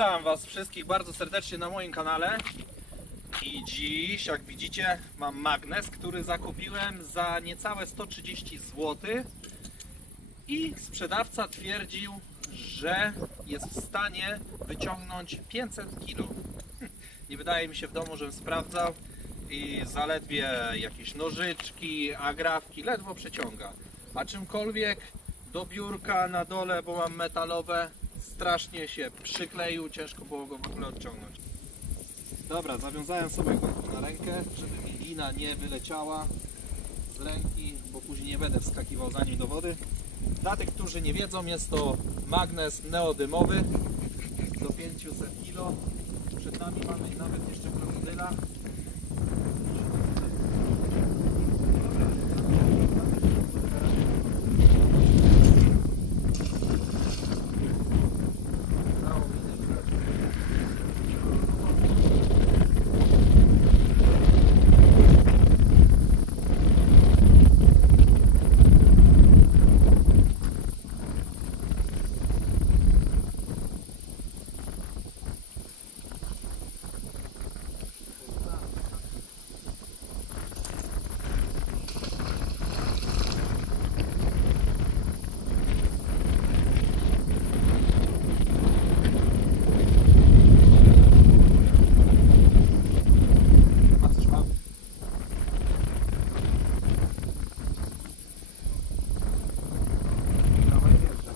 Witam Was wszystkich bardzo serdecznie na moim kanale. I dziś, jak widzicie, mam magnes, który zakupiłem za niecałe 130 zł. I sprzedawca twierdził, że jest w stanie wyciągnąć 500 kg. Nie wydaje mi się w domu, żebym sprawdzał. I zaledwie jakieś nożyczki, agrafki, ledwo przeciąga. A czymkolwiek do biurka na dole, bo mam metalowe, strasznie się przykleił, ciężko było go w ogóle odciągnąć. Dobra, zawiązałem sobie go na rękę, żeby mi lina nie wyleciała z ręki, bo później nie będę wskakiwał za nim do wody. Dla tych, którzy nie wiedzą, jest to magnes neodymowy do 500 kg. Przed nami mamy nawet jeszcze krokodyla. Patrz, mam. Dawaj pierwsze.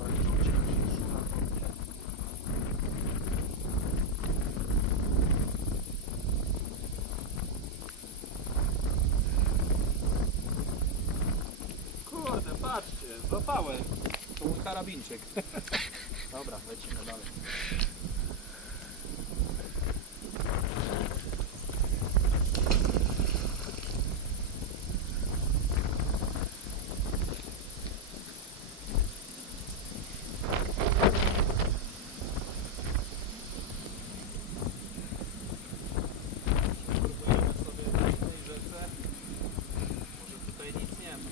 Ale czuć, jak się szura kopie. Kurde, patrzcie, złapałem. To mój karabinczyk. Dobra, lecimy dalej. Spróbujemy sobie w tej rzece. Może tutaj nic nie ma.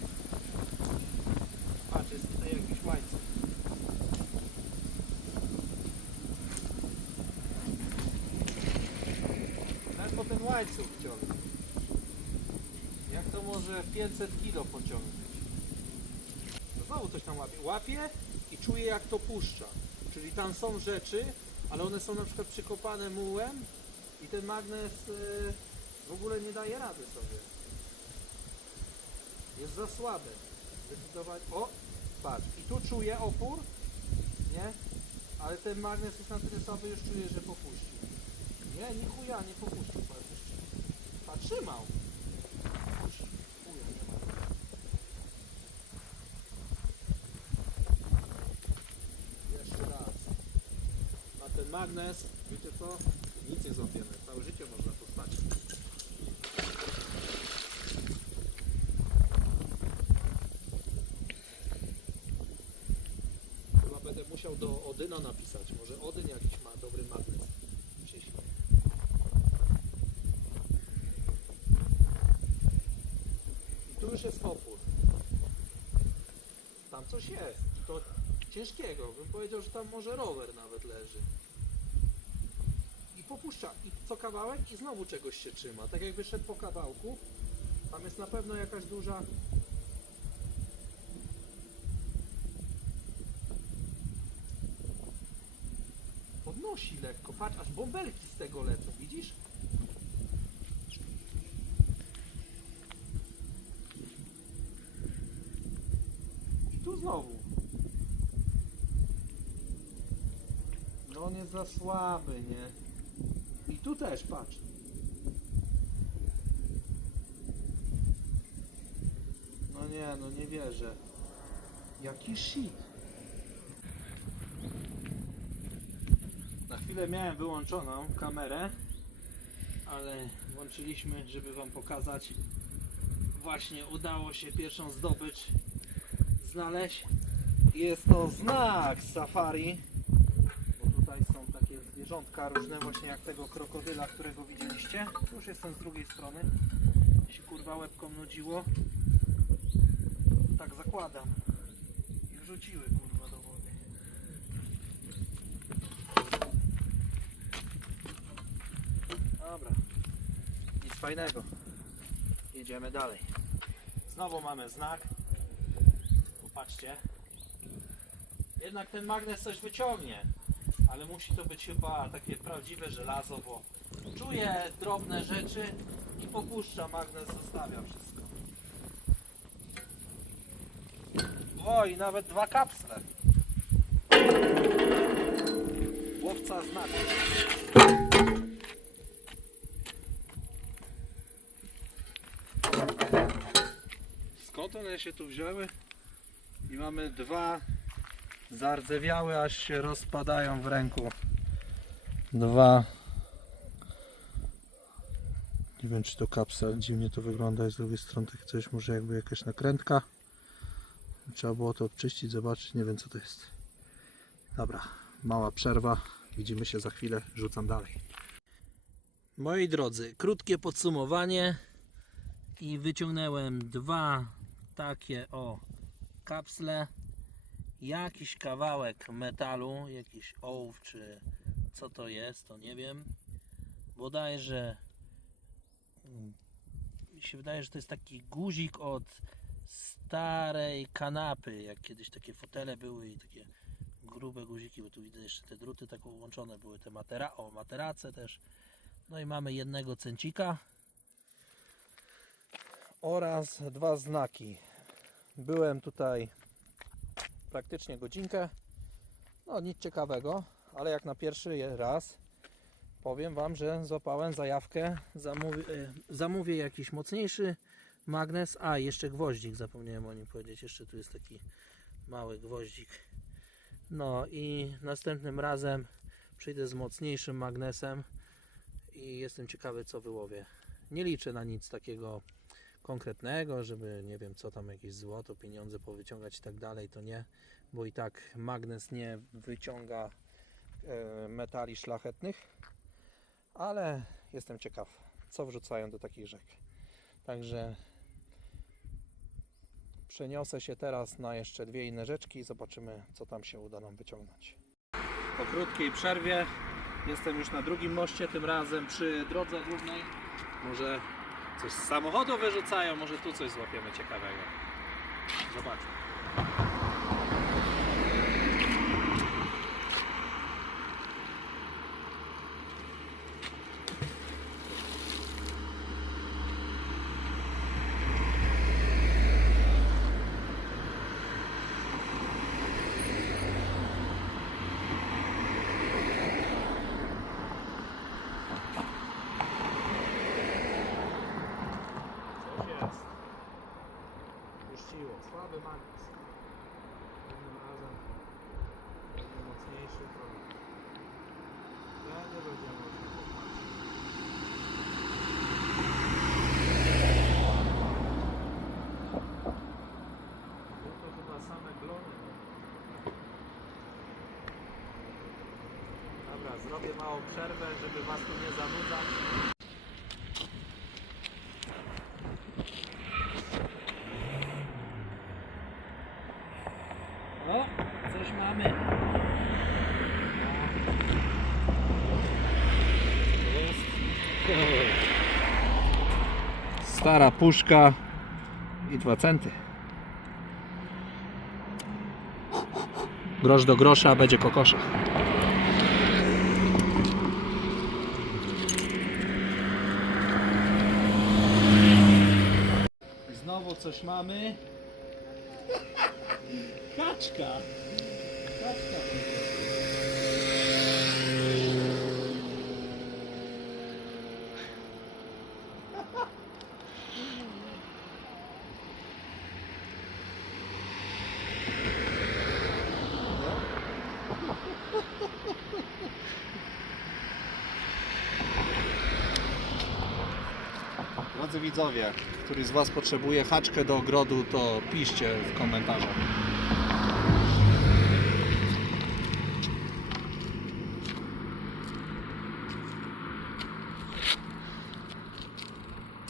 Patrz, jest tutaj jakiś łańcuch. Jak to może 500 kg pociągnąć? To znowu coś tam łapie. Łapie i czuje jak to puszcza. Czyli tam są rzeczy, ale one są na przykład przykopane mułem i ten magnes y, w ogóle nie daje rady sobie. Jest za słabe. Zdecydowanie. O, patrz. I tu czuję opór, nie? Ale ten magnes jest na tyle słaby, już czuję, że popuści. Nie, nie chuja, nie popuścił. Patrz, jeszcze. Patrz, trzymał. Puść. Chuja, nie ma. Jeszcze raz. A ten magnes, wiecie co? Nic nie złapiemy. Całe życie można to stać. Chyba będę musiał do Odyna napisać. Może Odyn jakiś ma dobry magnes. Przyślij. I tu już jest opór. Tam coś jest. To ciężkiego. Bym powiedział, że tam może rower nawet leży. I popuszcza. I co kawałek i znowu czegoś się trzyma. Tak jakby szedł po kawałku. Tam jest na pewno jakaś duża podnosi lekko. Patrz, aż bąbelki z tego lecą, widzisz? I tu znowu. No on jest za słaby, nie? I tu też, patrz. No nie, no nie wierzę. Jaki shit. Na chwilę miałem wyłączoną kamerę, ale włączyliśmy, żeby Wam pokazać. Właśnie udało się pierwszą zdobycz znaleźć. Jest to znak safari, bo tutaj są takie zwierzątka różne, właśnie jak tego krokodyla, którego widzieliście. Już jestem z drugiej strony. Się kurwa łebką nudziło. Tak zakładam. wrzuciły kurwa do wody. Dobra, nic fajnego. Jedziemy dalej. Znowu mamy znak. Popatrzcie. Jednak ten magnes coś wyciągnie, ale musi to być chyba takie prawdziwe żelazo, bo czuje drobne rzeczy i popuszcza magnes, zostawia wszystko. O, i nawet dwa kapsle. Łowca znaku. Skąd one się tu wzięły? I mamy dwa zardzewiałe, aż się rozpadają w ręku. Dwa. Nie wiem czy to kapsel, dziwnie to wygląda, z drugiej strony takie coś, może jakby jakaś nakrętka. Trzeba było to odczyścić, zobaczyć, nie wiem co to jest. Dobra, mała przerwa, widzimy się za chwilę, rzucam dalej. Moi drodzy, krótkie podsumowanie i wyciągnąłem dwa takie o kapsle, jakiś kawałek metalu, jakiś ołów czy co to jest, to nie wiem. Bodajże mm, mi się wydaje, że to jest taki guzik od starej kanapy, jak kiedyś takie fotele były i takie grube guziki, bo tu widzę jeszcze te druty tak łączone były, te matera o materace też. No i mamy jednego cencika oraz dwa znaki. Byłem tutaj praktycznie godzinkę. No nic ciekawego, ale jak na pierwszy raz powiem Wam, że złapałem zajawkę. E, zamówię jakiś mocniejszy magnes. A, jeszcze gwoździk, zapomniałem o nim powiedzieć. Jeszcze tu jest taki mały gwoździk. No i następnym razem przyjdę z mocniejszym magnesem i jestem ciekawy co wyłowię. Nie liczę na nic takiego konkretnego, żeby nie wiem co tam jakieś złoto, pieniądze powyciągać i tak dalej, to nie, bo i tak magnes nie wyciąga e, metali szlachetnych, ale jestem ciekaw, co wrzucają do takich rzek. Także przeniosę się teraz na jeszcze dwie inne rzeczki i zobaczymy, co tam się uda nam wyciągnąć. Po krótkiej przerwie jestem już na drugim moście, tym razem przy drodze głównej. Może coś z samochodu wyrzucają, może tu coś złapiemy ciekawego. Zobaczmy. Coś jest. Puściło. Słaby magnes. Innym razem będzie mocniejszy, to będzie będzie można popatrzeć. No to chyba same glony. Dobra, zrobię małą przerwę, żeby Was tu nie zanudzać. O, coś mamy. Stara puszka i dwa centy. Grosz do grosza, będzie kokosza. Znowu coś mamy. Kaczka. Kaczka. Widzowie, który z Was potrzebuje haczkę do ogrodu, to piszcie w komentarzach.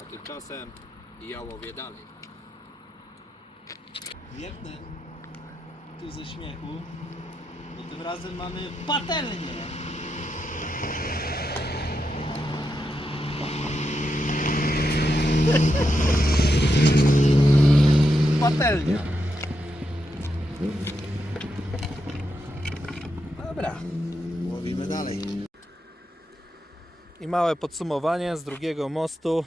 A tymczasem ja łowię dalej. Jedne. tu ze śmiechu, bo tym razem mamy patelnię. Patelnia. Dobra, łowimy dalej. I małe podsumowanie z drugiego mostu.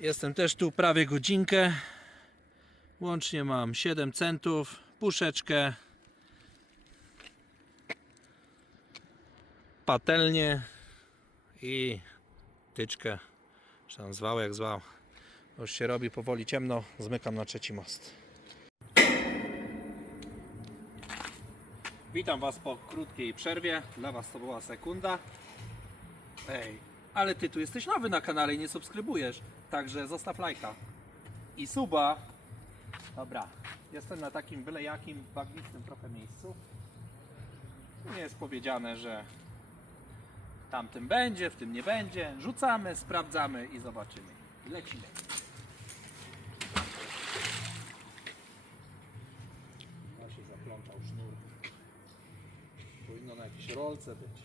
Jestem też tu prawie godzinkę. Łącznie mam 7 centów, puszeczkę, patelnię i tyczkę. Czy zwał jak zwał. Już się robi powoli ciemno, zmykam na trzeci most. Witam Was po krótkiej przerwie. Dla Was to była sekunda. Ej, ale Ty tu jesteś nowy na kanale i nie subskrybujesz. Także zostaw lajka. I suba. Dobra, jestem na takim byle jakim bagnistym trochę miejscu. Nie jest powiedziane, że tamtym będzie, w tym nie będzie. Rzucamy, sprawdzamy i zobaczymy. Lecimy. Ja się zaplątał sznur. Powinno na jakiejś rolce być.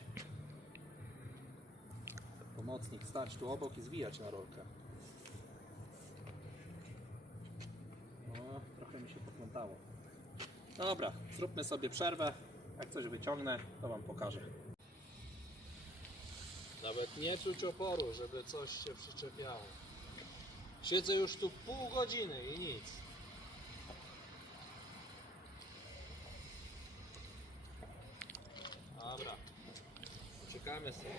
Pomocnik stać tu obok i zwijać na rolkę. No, trochę mi się poplątało. Dobra, zróbmy sobie przerwę. Jak coś wyciągnę, to Wam pokażę. Nawet nie czuć oporu, żeby coś się przyczepiało. Siedzę już tu pół godziny i nic. Dobra, czekamy sobie.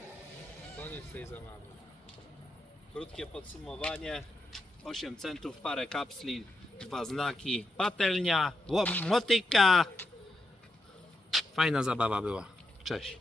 Koniec tej zabawy. Krótkie podsumowanie. 8 centów, parę kapsli, dwa znaki, patelnia, motyka. Fajna zabawa była. Cześć.